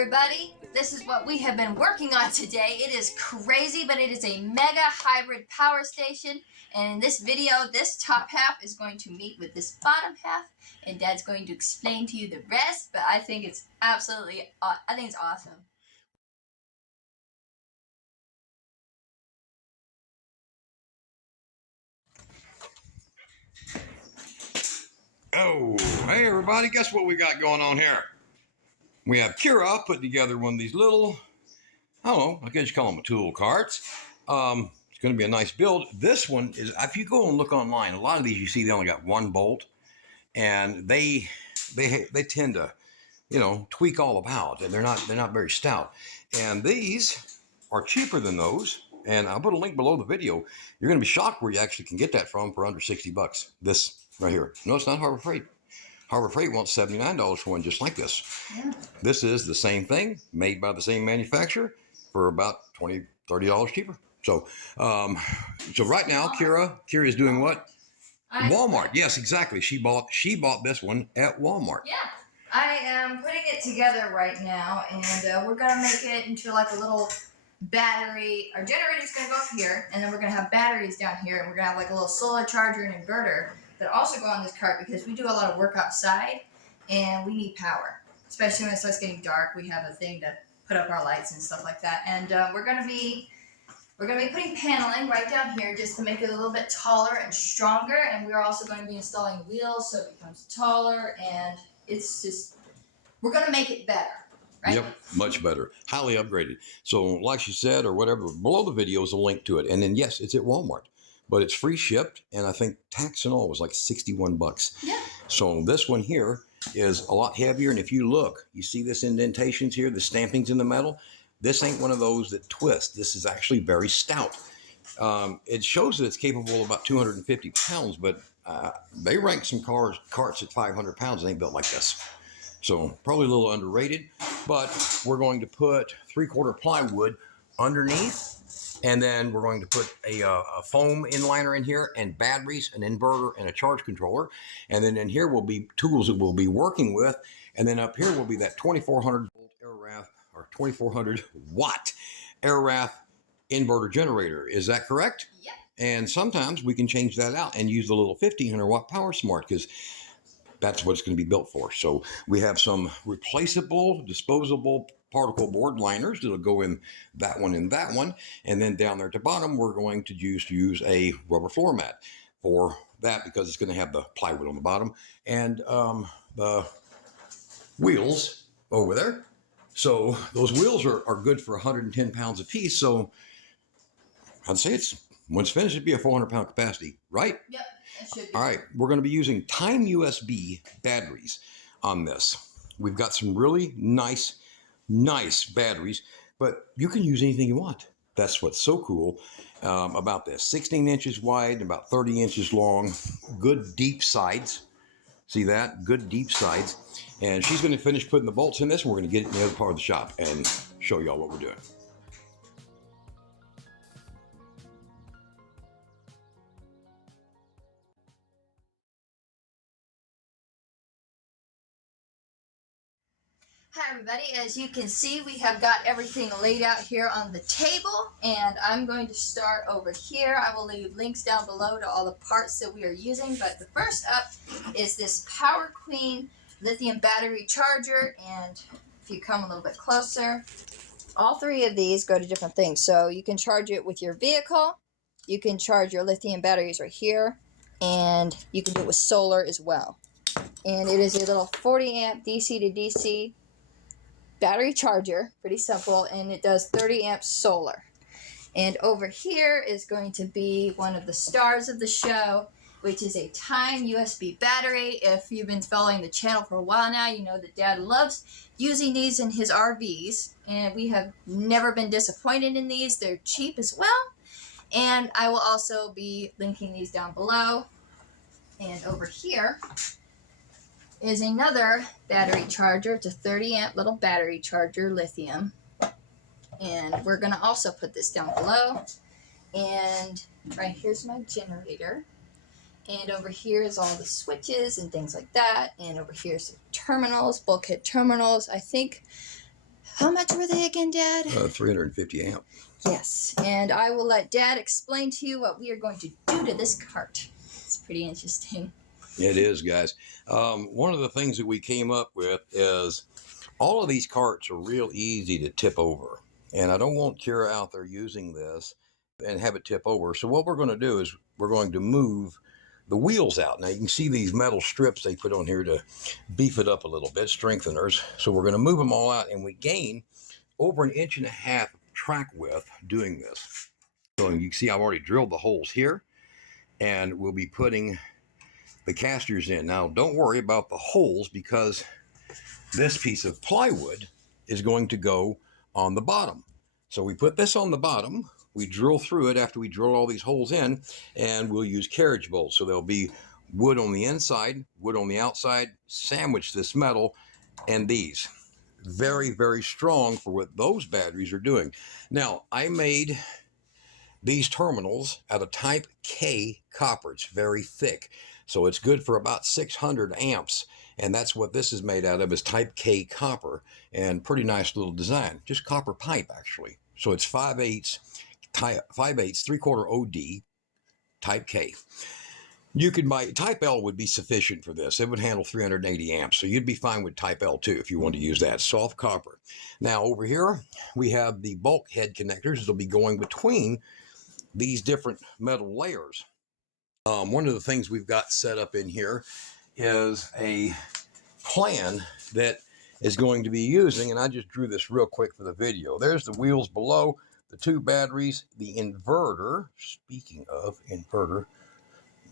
everybody, this is what we have been working on today. It is crazy, but it is a mega hybrid power station, and in this video, this top half is going to meet with this bottom half, and Dad's going to explain to you the rest, but I think it's absolutely, I think it's awesome. Oh, hey everybody, guess what we got going on here? We have Kira putting together one of these little, I don't know, I guess you call them tool carts. It's going to be a nice build. This one is, if you go and look online, a lot of these you see they only got one bolt, and they tend to, you know, tweak all about, and they're not very stout. And these are cheaper than those, and I'll put a link below the video. You're going to be shocked where you actually can get that from for under 60 bucks. This right here. No, it's not Harbor Freight. Harbor Freight wants $79 for one just like this. Yeah. This is the same thing, made by the same manufacturer for about $20, $30 cheaper. So, so right now, Kira is doing what? Walmart. Yes, exactly. She bought this one at Walmart. Yeah. I am putting it together right now, and we're going to make it into like a little battery. Our generator's going to go up here, and then we're going to have batteries down here, and we're going to have like a little solar charger and inverter that also go on this cart because we do a lot of work outside and we need power, especially when it starts getting dark. We have a thing to put up our lights and stuff like that, and we're gonna be putting paneling right down here just to make it a little bit taller and stronger, and we're also going to be installing wheels so it becomes taller, and it's just, we're going to make it better, right? Yep, much better, highly upgraded. So like she said, or whatever, below the video is a link to it, and then yes, it's at Walmart. But it's free shipped, and I think tax and all was like 61 bucks. Yeah. So this one here is a lot heavier, and if you look, you see this indentations here, the stampings in the metal. This ain't one of those that twist. This is actually very stout. It shows that it's capable of about 250 pounds, but they rank some carts at 500 pounds and ain't built like this. So probably a little underrated, but we're going to put 3/4 plywood underneath. And then we're going to put a foam inliner in here, and batteries, an inverter, and a charge controller. And then in here will be tools that we'll be working with. And then up here will be that 2400 volt Erayak, or 2400 watt Erayak inverter generator. Is that correct? Yep. And sometimes we can change that out and use the little 1500 watt Power Smart, because that's what it's going to be built for. So we have some replaceable, disposable particle board liners that'll go in that one and that one. And then down there at the bottom, we're going to use a rubber floor mat for that, because it's going to have the plywood on the bottom and the wheels over there. So those wheels are good for 110 pounds a piece. So I'd say once finished, it'd be a 400 pound capacity, right? Yep. It should be. All right, we're going to be using time USB batteries on this. We've got some really nice batteries, but you can use anything you want. That's what's so cool about this. 16 inches wide and about 30 inches long. Good deep sides. See that? Good deep sides. And she's going to finish putting the bolts in this, and we're going to get it in the other part of the shop and show y'all what we're doing. Hi everybody, as you can see, we have got everything laid out here on the table, and I'm going to start over here. I will leave links down below to all the parts that we are using, but the first up is this Power Queen lithium battery charger, and if you come a little bit closer, all three of these go to different things. So you can charge it with your vehicle, you can charge your lithium batteries right here, and you can do it with solar as well. And it is a little 40 amp DC to DC battery charger, pretty simple, and it does 30 amps solar. And over here is going to be one of the stars of the show, which is a time USB battery. If you've been following the channel for a while now, you know that Dad loves using these in his RVs, and we have never been disappointed in these. They're cheap as well, and I will also be linking these down below. And over here is another battery charger. It's a 30 amp little battery charger, lithium. And we're going to also put this down below. And right here's my generator. And over here is all the switches and things like that. And over here's the terminals, bulkhead terminals. I think How much were they again, Dad? 350 amp. Yes, and I will let Dad explain to you what we are going to do to this cart. It's pretty interesting. It is, guys. One of the things that we came up with is all of these carts are real easy to tip over. And I don't want Kira out there using this and have it tip over. So what we're going to do is we're going to move the wheels out. Now you can see these metal strips they put on here to beef it up a little bit, strengtheners. So we're going to move them all out, and we gain over 1.5 inches track width doing this. So you can see I've already drilled the holes here, and we'll be putting the casters in. Now don't worry about the holes, because this piece of plywood is going to go on the bottom. So we put this on the bottom, we drill through it after we drill all these holes in, and we'll use carriage bolts. So there'll be wood on the inside, wood on the outside, sandwich this metal, and these. Very, very strong for what those batteries are doing. Now, I made these terminals out of type K copper. It's very thick, so it's good for about 600 amps. And that's what this is made out of, is type K copper. And pretty nice little design. Just copper pipe, actually. So it's 5/8, 3/4 OD, type K. You could buy, type L would be sufficient for this. It would handle 380 amps. So you'd be fine with type L too if you want to use that. Soft copper. Now over here, we have the bulk head connectors. They'll be going between these different metal layers. One of the things we've got set up in here is a plan that is going to be using, and I just drew this real quick for the video. There's the wheels below, the 2 batteries, the inverter. Speaking of inverter,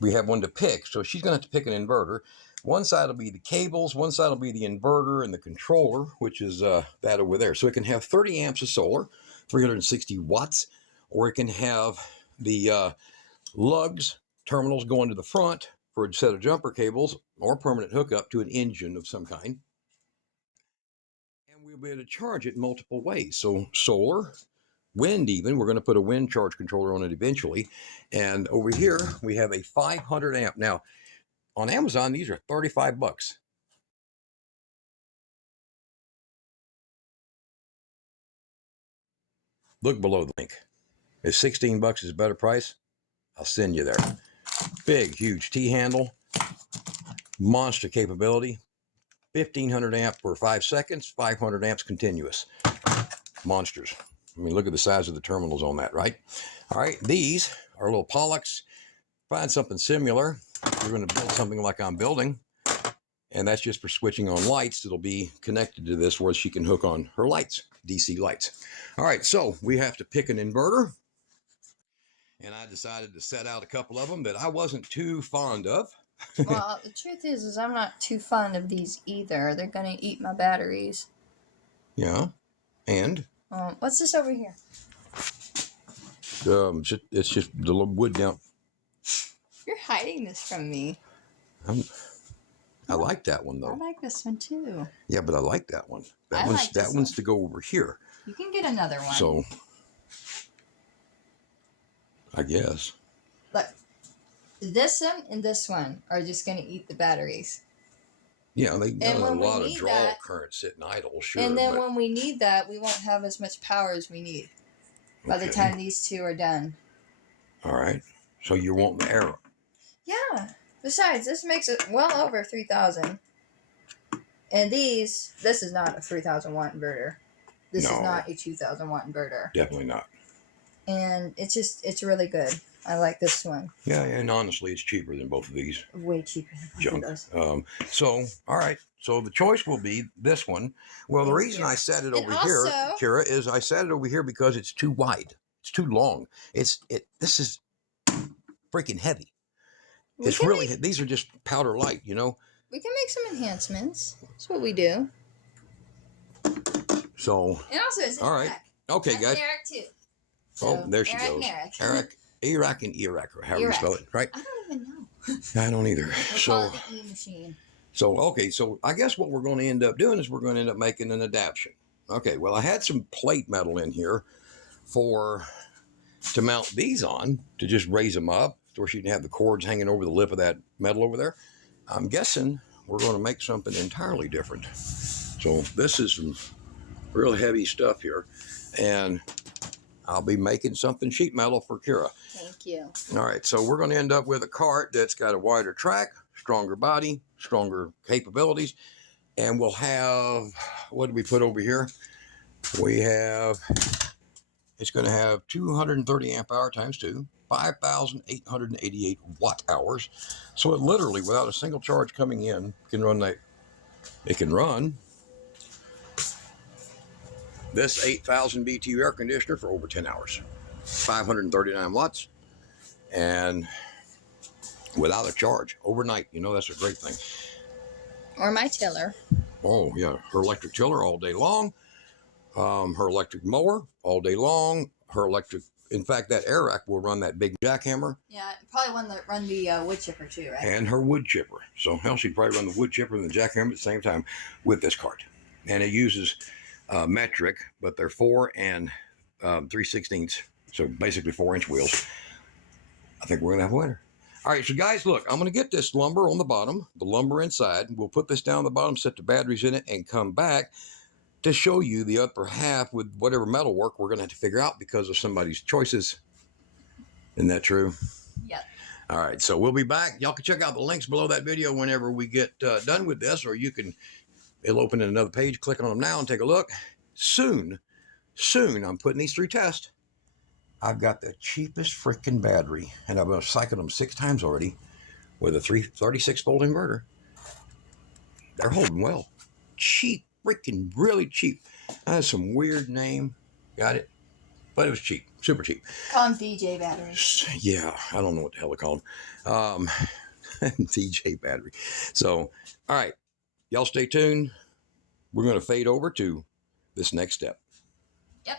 we have one to pick, so she's going to have to pick an inverter. One side will be the cables, one side will be the inverter and the controller, which is that over there. So it can have 30 amps of solar, 360 watts, or it can have the lugs terminals going to the front for a set of jumper cables or permanent hookup to an engine of some kind. And we'll be able to charge it multiple ways. So solar, wind even. We're going to put a wind charge controller on it eventually. And over here, we have a 500 amp. Now, on Amazon, these are 35 bucks. Look below the link. If 16 bucks is a better price, I'll send you there. Big, huge T-handle, monster capability, 1500 amp for 5 seconds, 500 amps continuous. Monsters. I mean, look at the size of the terminals on that, right? All right, these are little Pollux. Find something similar. We're going to build something like I'm building, and that's just for switching on lights. It'll be connected to this where she can hook on her lights, DC lights. All right, so we have to pick an inverter. And I decided to set out a couple of them that I wasn't too fond of. Well, the truth is I'm not too fond of these either. They're going to eat my batteries. Yeah, and? What's this over here? It's just the little wood down. You're hiding this from me. I like that one, though. I like this one, too. Yeah, but I like that one. That one's to go over here. You can get another one. So, I guess. Look, this one and this one are just going to eat the batteries. Yeah, they got a lot of draw current sitting idle, sure. And then when we need that, we won't have as much power as we need by the time these 2 are done. All right. So you want the arrow. Yeah. Besides, this makes it well over 3,000. And this is not a 3,000 watt inverter. This is not a 2,000 watt inverter. Definitely not. And it's really good. I like this one. Yeah, and honestly, it's cheaper than both of these. Way cheaper than both of those. So, all right. So the choice will be this one. Well, the reason I set it over here, Kira, is I set it over here because it's too wide. It's too long. This is freaking heavy. It's really, these are just powder light, you know. We can make some enhancements. That's what we do. So. And also, it's all right. Okay, guys. Erayak too. So, oh, there she goes. Erayak and Erayak, or however you spell it, right? I don't even know. I don't either. Call it the E-machine. So, okay, so I guess what we're going to end up doing is we're going to end up making an adaptation. Okay, well, I had some plate metal in here to mount these on, to just raise them up, so she can have the cords hanging over the lip of that metal over there. I'm guessing we're going to make something entirely different. So this is from real heavy stuff here. And I'll be making something sheet metal for Kira. Thank you. All right, so we're going to end up with a cart that's got a wider track, stronger body, stronger capabilities. And we'll have, what did we put over here? We have, it's going to have 230 amp hour times 2, 5,888 watt hours. So it literally, without a single charge coming in, can run that. It can run this 8,000 BTU air conditioner for over 10 hours, 539 watts, and without a charge overnight. You know, that's a great thing. Or my tiller. Oh yeah, her electric tiller all day long. Her electric mower all day long. Her electric, in fact, that Erayak will run that big jackhammer. Yeah, probably one that run the wood chipper too, right? And her wood chipper. So hell, she'd probably run the wood chipper and the jackhammer at the same time with this cart. And it uses metric, but they're 4 and 3/16, so basically 4-inch wheels. I think we're gonna have a winner. All right, so guys, look, I'm gonna get this lumber on the bottom, the lumber inside. We'll put this down the bottom, set the batteries in it, and come back to show you the upper half with whatever metal work we're gonna have to figure out because of somebody's choices. Isn't that true? Yep. All right, so we'll be back. Y'all can check out the links below that video whenever we get done with this, or you can, it'll open in another page. Click on them now and take a look. Soon, I'm putting these through test. I've got the cheapest freaking battery, and I've been cycling them 6 times already with a 36-volt inverter. They're holding well. Cheap, freaking really cheap. That's some weird name. Got it? But it was cheap, super cheap. Call them DJ batteries. Yeah, I don't know what the hell they call them. DJ battery. So, all right, y'all stay tuned. We're going to fade over to this next step. Yep.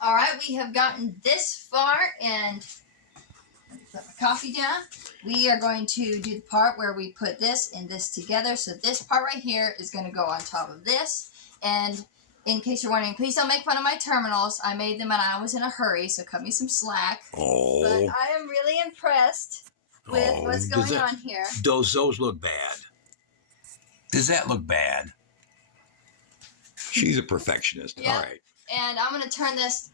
All right, we have gotten this far, and let me put my coffee down. We are going to do the part where we put this and this together. So this part right here is going to go on top of this. And in case you're wondering, please don't make fun of my terminals. I made them and I was in a hurry, so cut me some slack. Oh. But I am really impressed with what's going on here. Those look bad. Does that look bad? She's a perfectionist. Yep. All right. And I'm gonna turn this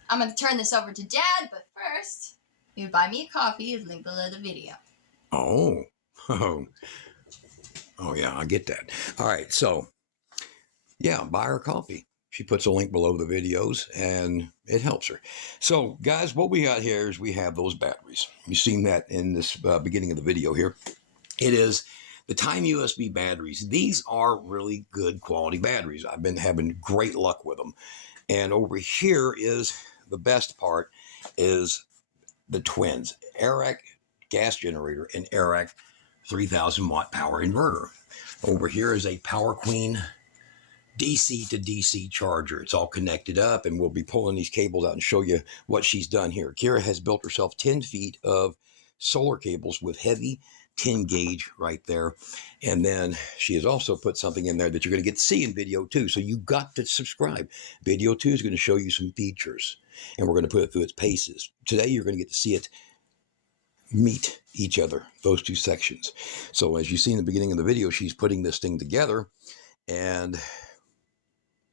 over to Dad, but first, you buy me a coffee, link below the video. Oh. Oh yeah, I get that. All right, so yeah, buy her coffee. She puts a link below the videos and it helps her. So guys, what we got here is we have those batteries. You've seen that in this beginning of the video here. It is the Time USB batteries. These are really good quality batteries. I've been having great luck with them. And over here is the best part is the twins, Erayak gas generator and Erayak 3,000 watt power inverter. Over here is a Power Queen DC to DC charger. It's all connected up, and we'll be pulling these cables out and show you what she's done here. Kira has built herself 10 feet of solar cables with heavy 10 gauge right there. And then she has also put something in there that you're going to get to see in video 2. So you got to subscribe. Video 2 is going to show you some features, and we're going to put it through its paces. Today, you're going to get to see it meet each other, those two sections. So as you see in the beginning of the video, she's putting this thing together, and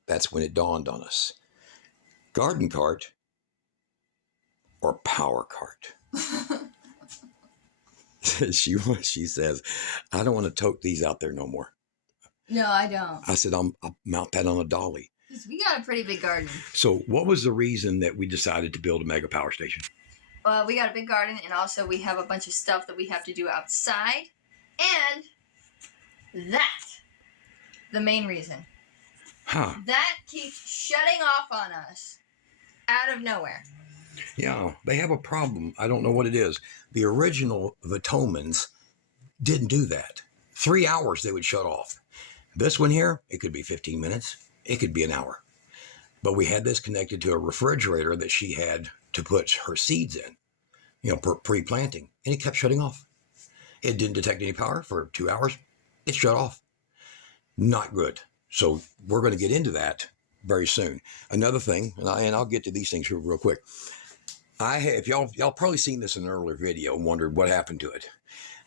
that's when it dawned on us. Garden cart or power cart? She says, I don't want to tote these out there no more. No, I don't. I said, I'll mount that on a dolly. Because we got a pretty big garden. So what was the reason that we decided to build a mega power station? Well, we got a big garden, and also we have a bunch of stuff that we have to do outside. And the main reason. Huh. That keeps shutting off on us out of nowhere. Yeah, they have a problem. I don't know what it is. The original Vitomans didn't do that. 3 hours they would shut off. This one here, it could be 15 minutes. It could be an hour. But we had this connected to a refrigerator that she had to put her seeds in, you know, pre-planting, and it kept shutting off. It didn't detect any power for 2 hours. It shut off. Not good. So we're going to get into that very soon. Another thing, and I'll get to these things real quick. If y'all probably seen this in an earlier video and wondered what happened to it.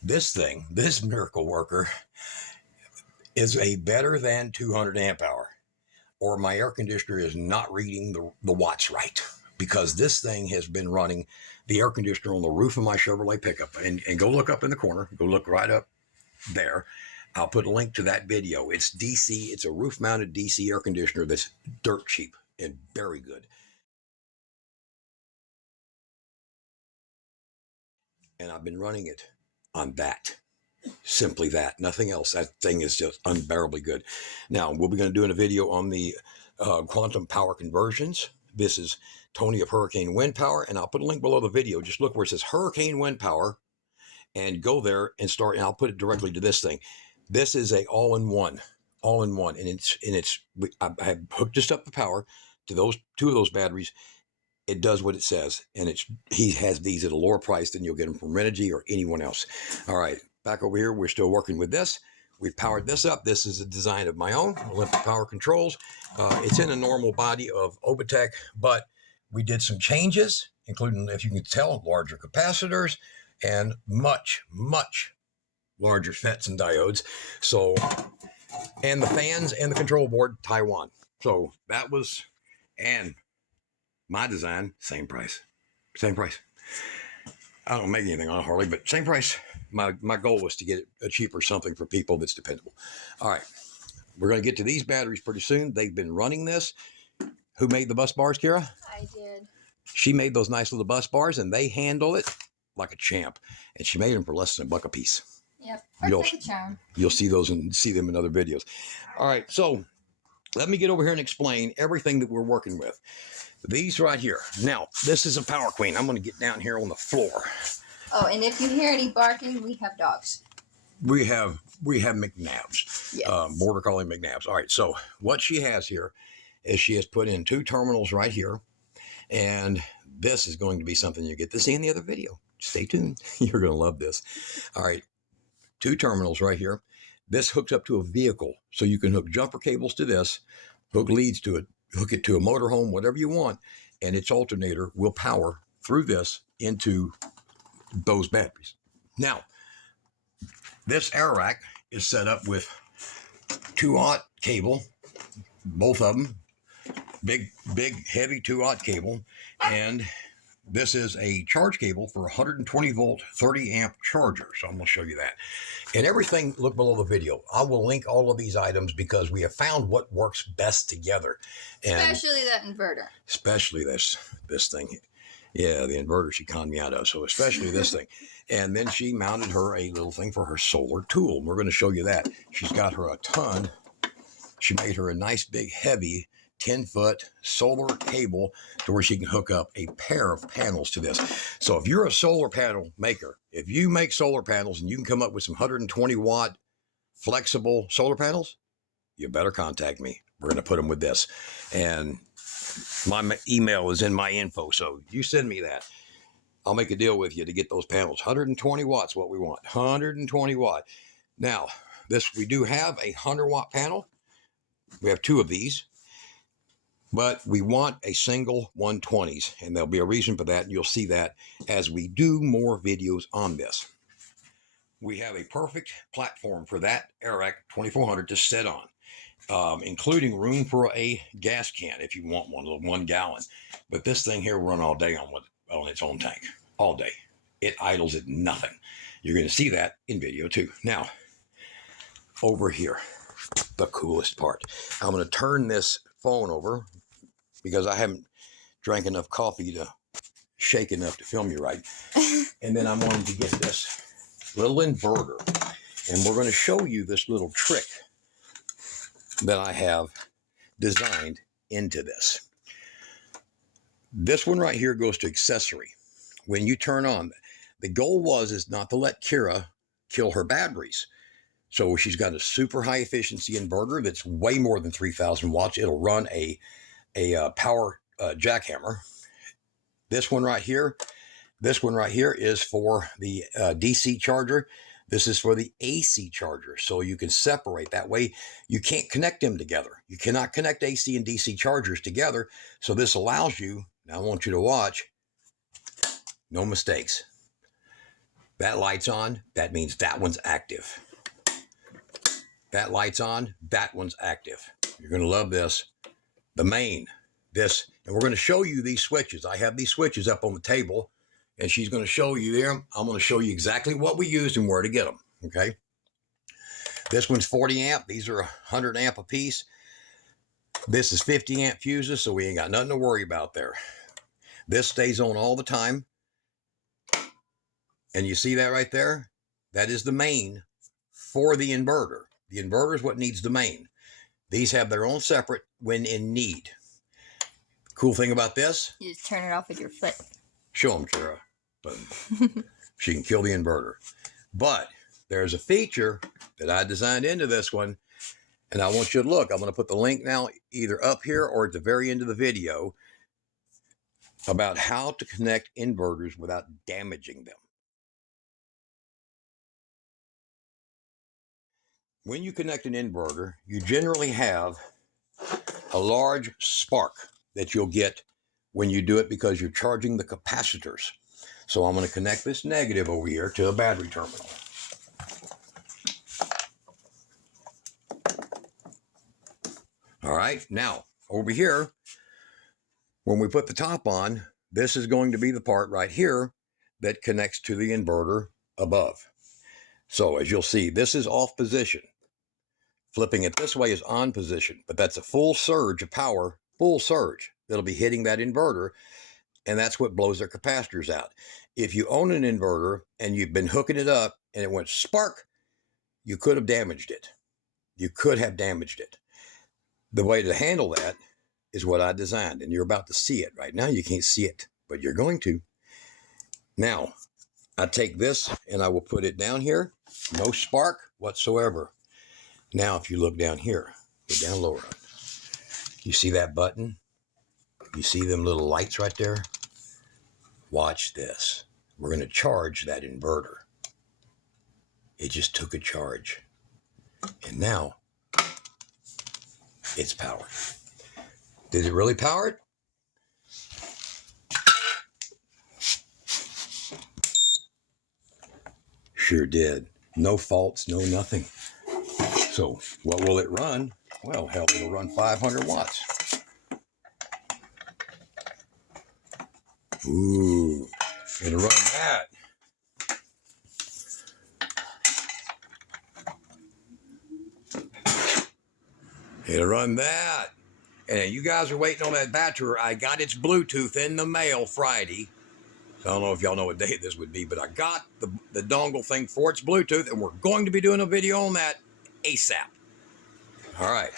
this thing, this miracle worker, is a better than 200 amp hour, or my air conditioner is not reading the watts right, because this thing has been running the air conditioner on the roof of my Chevrolet pickup. And go look up in the corner, go look right up there. I'll put a link to that video. It's DC, it's a roof mounted DC air conditioner that's dirt cheap and very good. And I've been running it on that. Simply that, nothing else. That thing is just unbearably good. Now, we'll be going to do a video on the quantum power conversions. This is Tony of Hurricane Wind Power, and I'll put a link below the video. Just look where it says Hurricane Wind Power and go there and start, and I'll put it directly to this thing. This is a all-in-one, and I have hooked this up the power to those two of those batteries. It does what it says, and he has these at a lower price than you'll get them from Renogy or anyone else. All right, back over here, we're still working with this. We've powered this up. This is a design of my own, Olympic Power Controls. It's in a normal body of Obatech, but we did some changes, including, if you can tell, larger capacitors and much, much larger FETs and diodes. So, and the fans and the control board, Taiwan. So that was, and my design, same price. I don't make anything on it hardly, but same price. My goal was to get a cheaper something for people that's dependable. All right, we're going to get to these batteries pretty soon. They've been running this. Who made the bus bars, Kira? I did. She made those nice little bus bars, and they handle it like a champ. And she made them for less than $1 a piece. Yep, like a charm. You'll see those and see them in other videos. All right, so let me get over here and explain everything that we're working with. These right here. Now, this is a Power Queen. I'm going to get down here on the floor. Oh, and if you hear any barking, we have dogs. We have McNabs, Yes. Border Collie McNabs. All right, so what she has here is she has put in 2 terminals right here, and this is going to be something you get to see in the other video. Stay tuned. You're going to love this. All right, 2 terminals right here. This hooks up to a vehicle, so you can hook jumper cables to this, hook leads to it, hook it to a motorhome, whatever you want, and its alternator will power through this into those batteries. Now, this Erayak is set up with 2-aught cable, both of them, big, heavy 2-aught cable, and this is a charge cable for 120 volt, 30 amp charger. So I'm going to show you that. And everything, look below the video. I will link all of these items because we have found what works best together. And Especially that inverter. Especially this thing. Yeah, the inverter she conned me out of. So especially this thing. And then she mounted her a little thing for her solar tool. And we're going to show you that. She's got her a ton. She made her a nice big heavy 10-foot solar cable to where she can hook up a pair of panels to this. So if you're a solar panel maker, if you make solar panels and you can come up with some 120 watt flexible solar panels, you better contact me. We're going to put them with this. And my email is in my info. So you send me that. I'll make a deal with you to get those panels. 120 watts, what we want. 120 watt. Now, we do have a 100 watt panel. We have 2 of these. But we want a single 120s, and there'll be a reason for that, and you'll see that as we do more videos on this. We have a perfect platform for that Erayak 2400 to sit on, including room for a gas can if you want one, a 1 gallon. But this thing here will run all day on its own tank, all day. It idles at nothing. You're going to see that in video too. Now, over here, the coolest part. I'm going to turn this phone over, because I haven't drank enough coffee to shake enough to film you right. And then I'm wanting to get this little inverter. And we're going to show you this little trick that I have designed into this. This one right here goes to accessory. When you turn on, the goal is not to let Kira kill her batteries. So she's got a super high efficiency inverter that's way more than 3,000 watts. It'll run a power jackhammer. This one right here is for the DC charger. This is for the AC charger, so you can separate. That way you can't connect them together. You cannot connect AC and DC chargers together. So this allows you, now I want you to watch, no mistakes. That light's on, that means that one's active. That light's on, that one's active. You're going to love this. The main, this, and we're going to show you these switches. I have these switches up on the table, and she's going to show you them. I'm going to show you exactly what we used and where to get them, okay? This one's 40 amp. These are 100 amp a piece. This is 50 amp fuses, so we ain't got nothing to worry about there. This stays on all the time. And you see that right there? That is the main for the inverter. The inverter is what needs the main. These have their own separate when in need. Cool thing about this? You just turn it off with your foot. Show them, Kara. But she can kill the inverter. But there's a feature that I designed into this one, and I want you to look. I'm going to put the link now either up here or at the very end of the video about how to connect inverters without damaging them. When you connect an inverter, you generally have a large spark that you'll get when you do it because you're charging the capacitors. So I'm going to connect this negative over here to a battery terminal. All right, now over here, when we put the top on, this is going to be the part right here that connects to the inverter above. So as you'll see, this is off position. Flipping it this way is on position, but that's a full surge of power, full surge that'll be hitting that inverter, and that's what blows their capacitors out. If you own an inverter and you've been hooking it up and it went spark, you could have damaged it. You could have damaged it. The way to handle that is what I designed, and you're about to see it right now. You can't see it, but you're going to. Now, I take this and I will put it down here. No spark whatsoever. Now, if you look down here, go down lower. You see that button? You see them little lights right there? Watch this. We're going to charge that inverter. It just took a charge. And now, it's powered. Did it really power it? Sure did. No faults, no nothing. So what will it run? Well, hell, it'll run 500 watts. Ooh, it'll run that. It'll run that. And you guys are waiting on that battery. I got its Bluetooth in the mail Friday. I don't know if y'all know what day this would be, but I got the dongle thing for its Bluetooth, and we're going to be doing a video on that ASAP. All right.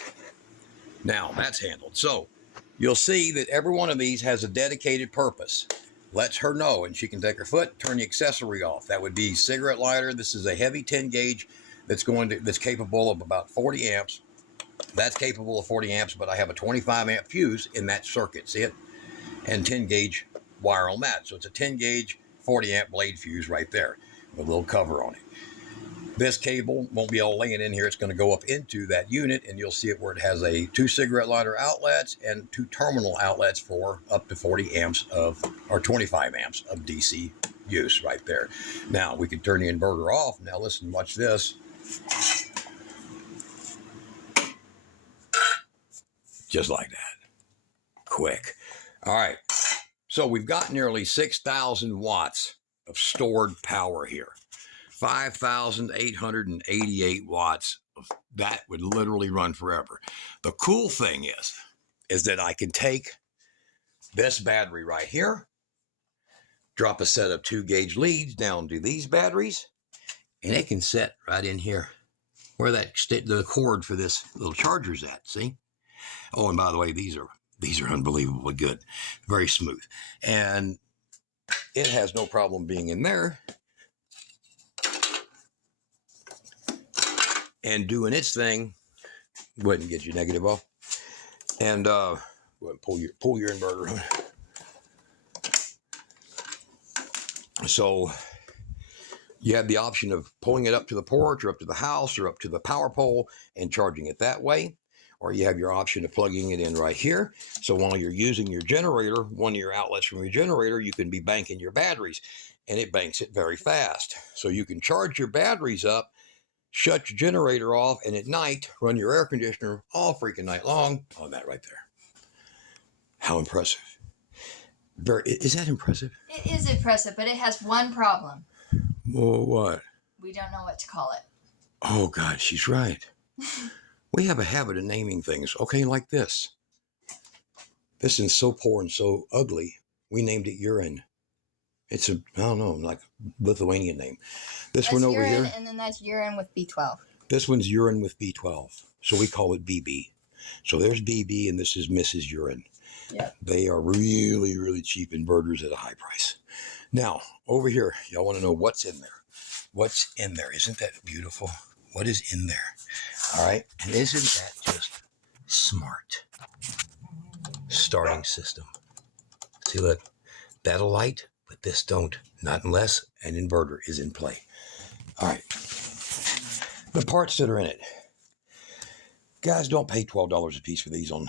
Now, that's handled. So, you'll see that every one of these has a dedicated purpose. Lets her know, and she can take her foot, turn the accessory off. That would be cigarette lighter. This is a heavy 10 gauge that's capable of about 40 amps. That's capable of 40 amps, but I have a 25 amp fuse in that circuit. See it? And 10 gauge wire on that. So it's a 10 gauge 40 amp blade fuse right there with a little cover on it. This cable won't be all laying in here. It's going to go up into that unit, and you'll see it where it has 2 cigarette lighter outlets and 2 terminal outlets for up to 40 amps or 25 amps of DC use right there. Now we can turn the inverter off. Now listen, watch this. Just like that. Quick. All right. So we've got nearly 6,000 watts of stored power here. 5,888 watts. That would literally run forever. The cool thing is that I can take this battery right here, drop a set of 2 gauge leads down to these batteries, and it can set right in here where the cord for this little charger's at. See? Oh, and by the way, these are unbelievably good, very smooth, and it has no problem being in there and doing its thing. Go ahead and get your negative off, and go ahead and pull your inverter on. So you have the option of pulling it up to the porch or up to the house or up to the power pole and charging it that way. or you have your option of plugging it in right here. So while you're using your generator, one of your outlets from your generator, you can be banking your batteries, and it banks it very fast. So you can charge your batteries up, shut your generator off, and at night, run your air conditioner all freaking night long on that right there. How impressive. Is that impressive? It is impressive, but it has one problem. Well, what? We don't know what to call it. Oh, God, she's right. We have a habit of naming things. Okay, like this. This is so poor and so ugly, we named it urine. It's a, I don't know, like Lithuanian name. This That's one over urine, here. and then that's urine with B12. This one's urine with B12. So we call it BB. So there's BB, and this is Mrs. Urine. Yep. They are really, really cheap inverters at a high price. Now, over here, y'all want to know what's in there. What's in there? Isn't that beautiful? What is in there? All right. And isn't that just smart? Starting system. See, look, that'll light, but this don't. Not unless an inverter is in play. All right. The parts that are in it. Guys, don't pay $12 a piece for these on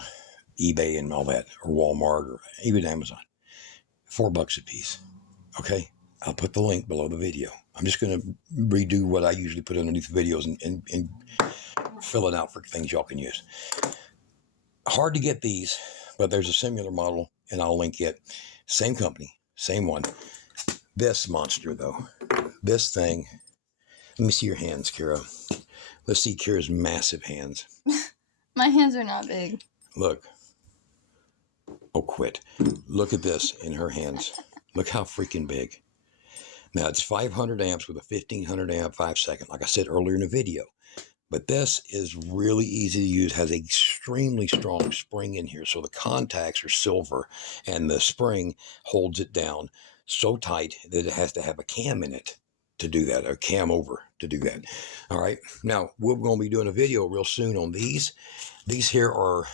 eBay and all that, or Walmart, or even Amazon. $4 a piece. Okay? I'll put the link below the video. I'm just going to redo what I usually put underneath the videos and fill it out for things y'all can use. Hard to get these, but there's a similar model, and I'll link it. Same company, same one. This monster, though. This thing. Let me see your hands, Kira. Let's see Kira's massive hands. My hands are not big. Look. Oh, quit. Look at this in her hands. Look how freaking big. Now, it's 500 amps with a 1500 amp 5-second, like I said earlier in the video. But this is really easy to use, has an extremely strong spring in here. So the contacts are silver, and the spring holds it down so tight that it has to have a cam in it to do that, a cam over to do that. All right. Now, we're going to be doing a video real soon on these. These here are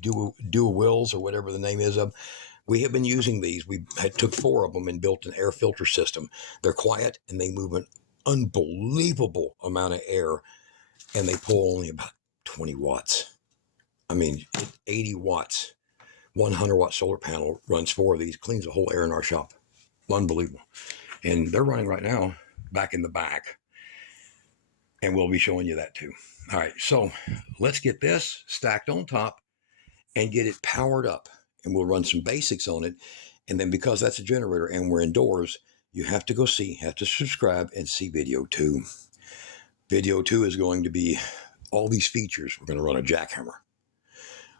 dual wills, or whatever the name is of. We have been using these. We took 4 of them and built an air filter system. They're quiet, and they move an unbelievable amount of air, and they pull only about 20 watts. I mean, 80 watts. 100-watt solar panel runs 4 of these, cleans the whole air in our shop. Unbelievable. And they're running right now back in the back, and we'll be showing you that too. All right, so let's get this stacked on top and get it powered up, and we'll run some basics on it. And then, because that's a generator and we're indoors, you have to have to subscribe and see video 2. Video 2 is going to be all these features. We're going to run a jackhammer.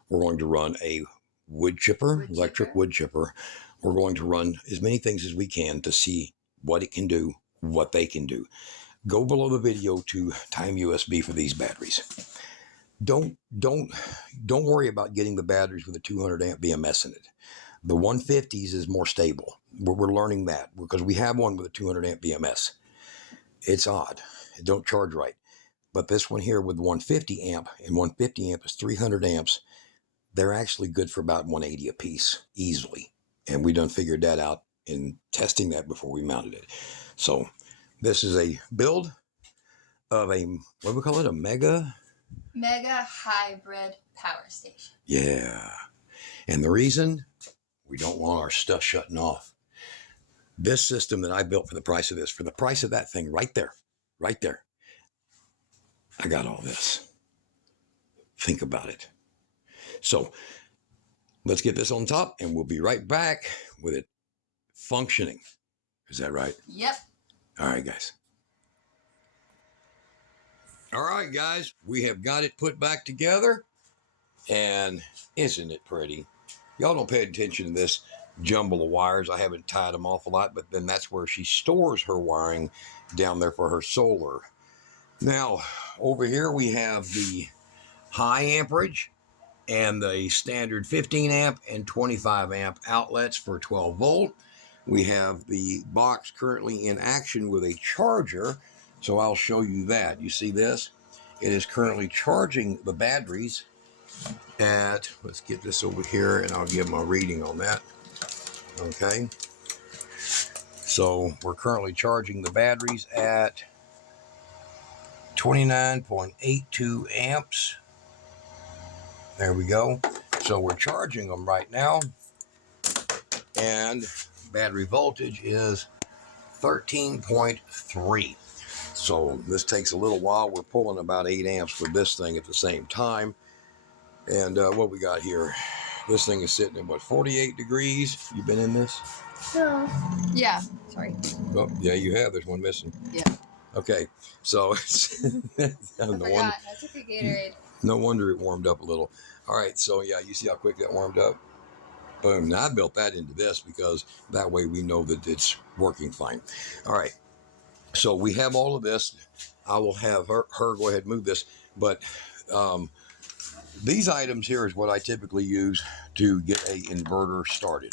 We're going to run a wood chipper, electric wood chipper. We're going to run as many things as we can to see what it can do, what they can do. Go below the video to time USB for these batteries. Don't worry about getting the batteries with a 200 amp BMS in it. The 150s is more stable. We're learning that because we have one with a 200 amp BMS. It's odd. It don't charge right. But this one here with 150 amp, and 150 amp is 300 amps, they're actually good for about 180 a piece easily. And we done figured that out in testing that before we mounted it. So this is a build of a, what do we call it? A mega hybrid power station. Yeah. And the reason, we don't want our stuff shutting off. This system that I built for the price of this, for the price of that thing right there, I got all this. Think about it. So let's get this on top, and we'll be right back with it functioning. Is that right? Yep. All right, guys. All right, guys, we have got it put back together, and isn't it pretty? Y'all don't pay attention to this jumble of wires. I haven't tied them off a lot, but then that's where she stores her wiring down there for her solar. Now, over here we have the high amperage and the standard 15 amp and 25 amp outlets for 12 volt. We have the box currently in action with a charger, so I'll show you that. You see this? It is currently charging the batteries at, let's get this over here and I'll give them a reading on that. Okay. So we're currently charging the batteries at 29.82 amps. There we go. So we're charging them right now. And battery voltage is 13.3. So this takes a little while. We're pulling about 8 amps with this thing at the same time. And what we got here, this thing is sitting at what, 48 degrees? You been in this? No. Yeah. Sorry. Oh, yeah, you have. There's one missing. Yeah. Okay, so it's I forgot. I took a Gatorade. No wonder it warmed up a little. All right, so yeah, you see how quick that warmed up? Boom. Now I built that into this because that way we know that it's working fine. All right, so we have all of this. I will have her go ahead and move this, but these items here is what I typically use to get a inverter started.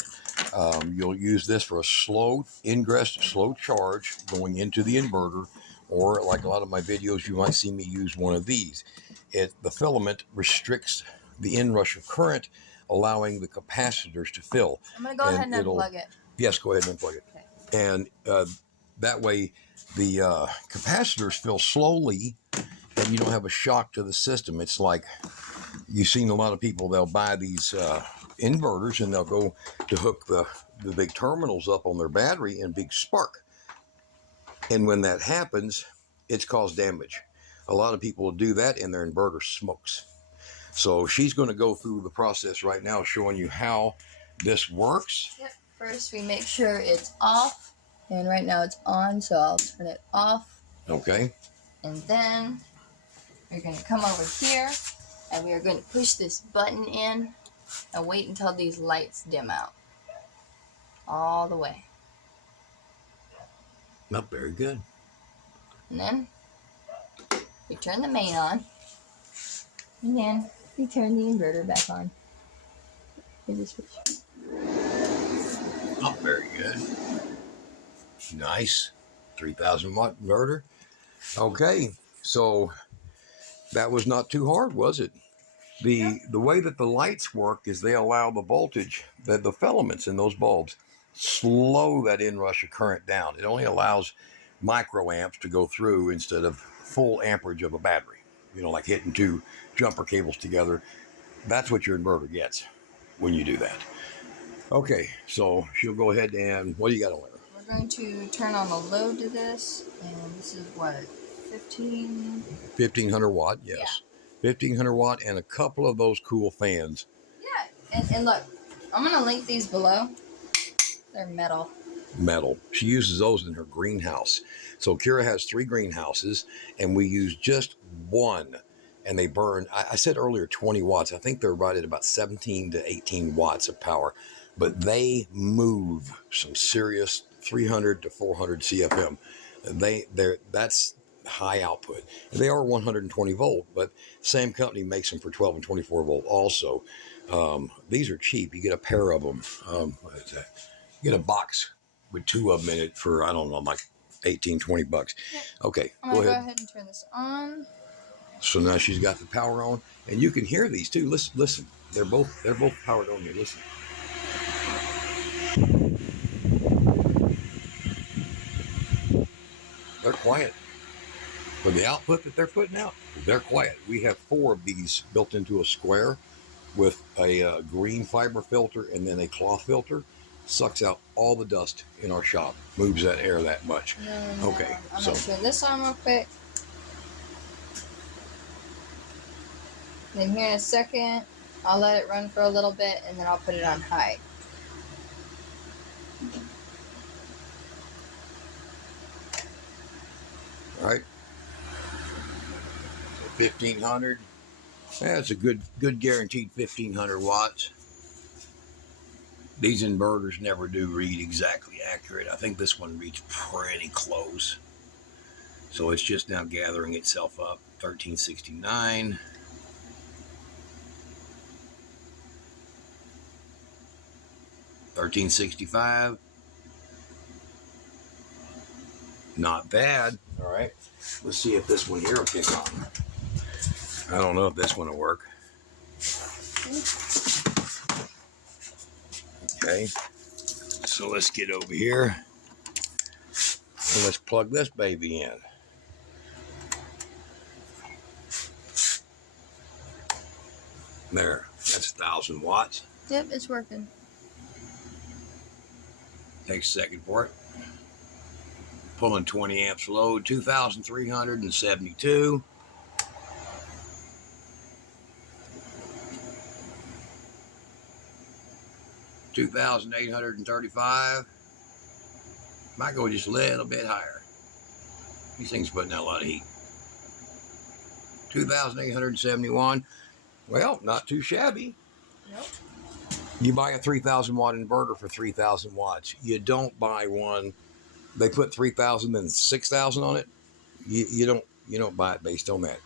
You'll use this for a slow ingress, slow charge going into the inverter, or like a lot of my videos, you might see me use one of these. The filament restricts the inrush of current, allowing the capacitors to fill. I'm going to go ahead and unplug it. Yes, go ahead and unplug it. Okay. And that way the capacitors fill slowly and you don't have a shock to the system. It's like you've seen a lot of people, they'll buy these inverters and they'll go to hook the big terminals up on their battery and big spark. And when that happens, it's caused damage. A lot of people will do that and their inverter smokes. So she's going to go through the process right now showing you how this works. Yep. First we make sure it's off, and right now it's on, so I'll turn it off. Okay. And then we're going to come over here and we are going to push this button in and wait until these lights dim out. All the way. Not very good. And then we turn the main on. And then we turn the inverter back on. Not very good. Nice. 3,000 watt inverter. Okay, so that was not too hard, was it? The way that the lights work is they allow the voltage, the filaments in those bulbs, slow that inrush of current down. It only allows microamps to go through instead of full amperage of a battery. You know, like hitting two jumper cables together. That's what your inverter gets when you do that. Okay, so she'll go ahead and, what do you got on there? We're going to turn on the load to this, and this is what, 1500 watt, yes. Yeah. 1500 watt and a couple of those cool fans. Yeah, and look, I'm going to link these below. They're metal. Metal. She uses those in her greenhouse. So Kira has 3 greenhouses, and we use just one. And they burn, I said earlier 20 watts. I think they're right at about 17 to 18 watts of power. But they move some serious 300 to 400 CFM. That's high output. They are 120 volt, but same company makes them for 12 and 24 volt also. These are cheap. You get a pair of them. What is that? You get a box with 2 of them in it for, I don't know, like 18, 20 bucks. Yep. Okay, I'm going to go ahead and turn this on. So now she's got the power on, and you can hear these too. Listen. They're both powered on here. Listen. They're quiet. For the output that they're putting out, they're quiet. We have 4 of these built into a square with a green fiber filter and then a cloth filter. Sucks out all the dust in our shop. Moves that air that much. Okay, I'm going to turn this on real quick. Then here in a second, I'll let it run for a little bit and then I'll put it on high. All right. So 1500. That's a good guaranteed 1500 watts. These inverters never do read exactly accurate. I think this one reads pretty close. So it's just now gathering itself up. 1369. $13.65. Not bad. All right. Let's see if this one here will kick on. I don't know if this one will work. Okay. So let's get over here. And let's plug this baby in. There. 3,000 watts. Yep, it's working. Takes a second for it. Pulling 20 amps load, 2,372. $2,835. Might go just a little bit higher. These things putting out a lot of heat. 2,871. Well, not too shabby. Nope. You buy a 3,000 watt inverter for 3,000 watts. You don't buy one. They put 3,000 and 6,000 on it. You don't buy it based on that.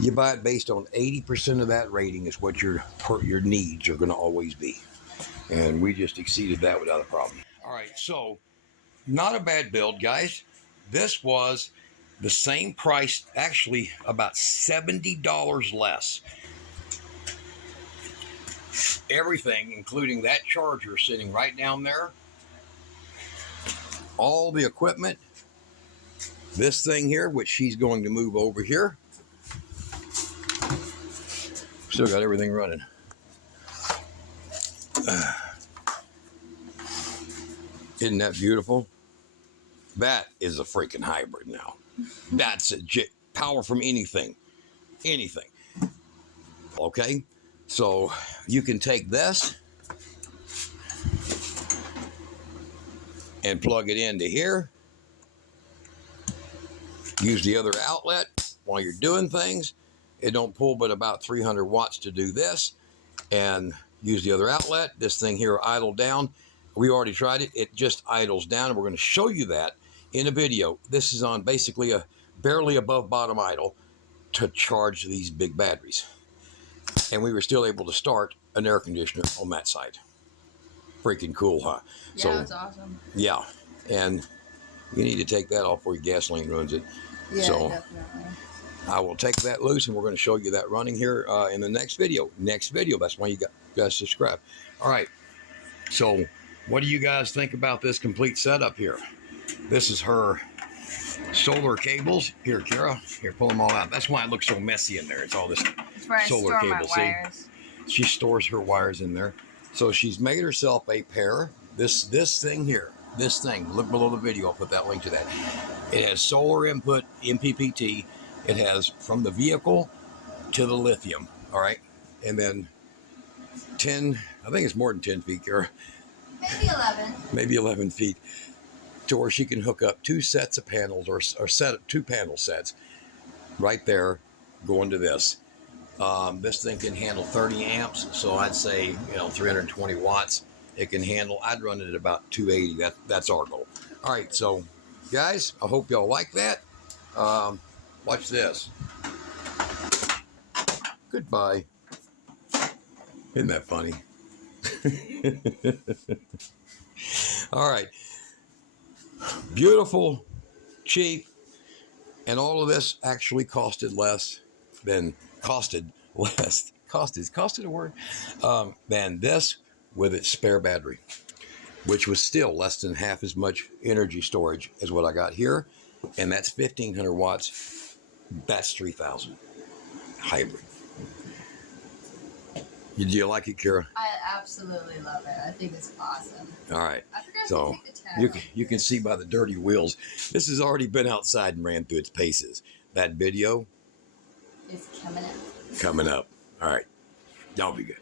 You buy it based on 80% of that rating is what your needs are going to always be. And we just exceeded that without a problem. All right, so not a bad build, guys. This was the same price, actually about $70 less. Everything, including that charger sitting right down there, all the equipment, this thing here, which she's going to move over here. Still got everything running. Isn't that beautiful? That is a freaking hybrid now. That's a power from anything. Anything. Okay? So you can take this and plug it into here. Use the other outlet while you're doing things. It don't pull but about 300 watts to do this. And use the other outlet. This thing here idle down. We already tried it. It just idles down, and we're going to show you that in a video. This is on basically a barely above bottom idle to charge these big batteries. And we were still able to start an air conditioner on that side. Freaking cool, huh? Yeah, so, that's awesome. Yeah, and you need to take that off before your gasoline ruins it. Yeah, so, definitely. I will take that loose, and we're going to show you that running here in the next video. That's why you guys subscribe. All right, so what do you guys think about this complete setup here? This is her solar cables. Here, Kara, here, pull them all out. That's why it looks so messy in there. It's all this It's where I solar store cable. my wires. She stores her wires in there. So she's made herself a pair. This thing here, this thing, look below the video. I'll put that link to that. It has solar input, MPPT. It has from the vehicle to the lithium. All right. And then 10, I think it's more than 10 feet, Kara. Maybe 11. Maybe 11 feet. To where she can hook up two sets of panels or set two panel sets right there going to this. This thing can handle 30 amps. So I'd say, 320 watts. It can handle, I'd run it at about 280. That's our goal. All right. So guys, I hope y'all like that. Watch this. Goodbye. Isn't that funny? All right. Beautiful, cheap, and all of this actually costed a word? Than this with its spare battery, which was still less than half as much energy storage as what I got here. And that's 1,500 watts. That's 3,000 hybrid. Do you like it, Kara? I absolutely love it. I think it's awesome. All right. I forgot So to take the tag. you can see by the dirty wheels, this has already been outside and ran through its paces. That video It's coming up. coming up. All right. Y'all be good.